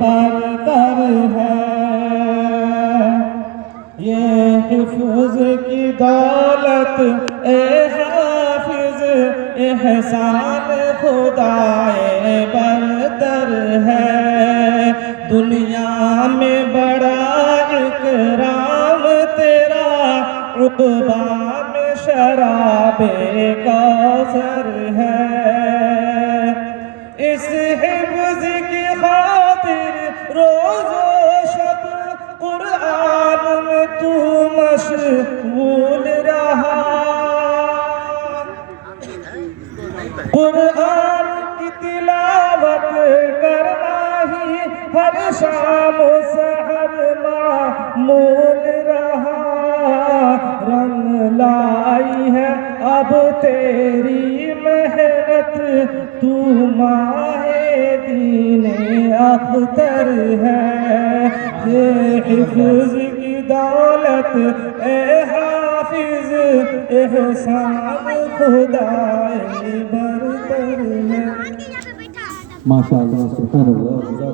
برتر ہے یہ حفظ کی دولت اے حافظ احسان خدائے برتر ہے دنیا میں بڑا اکرام تیرا عقبہ میں شراب کوثر ہے اس حفظ کی خاطر روز و شب قرآن میں تو مشغول رہا قرآن کی تلاوت کرنا ہی ہر شام و سحر معمول رہا رنگ لائی ہے اب تیری محنت تو ماہ دین اختر ہے یہ حفظ کی دولت اے حافظ احسان خدائے برتر ہے ماشاءاللہ سبحان اللہ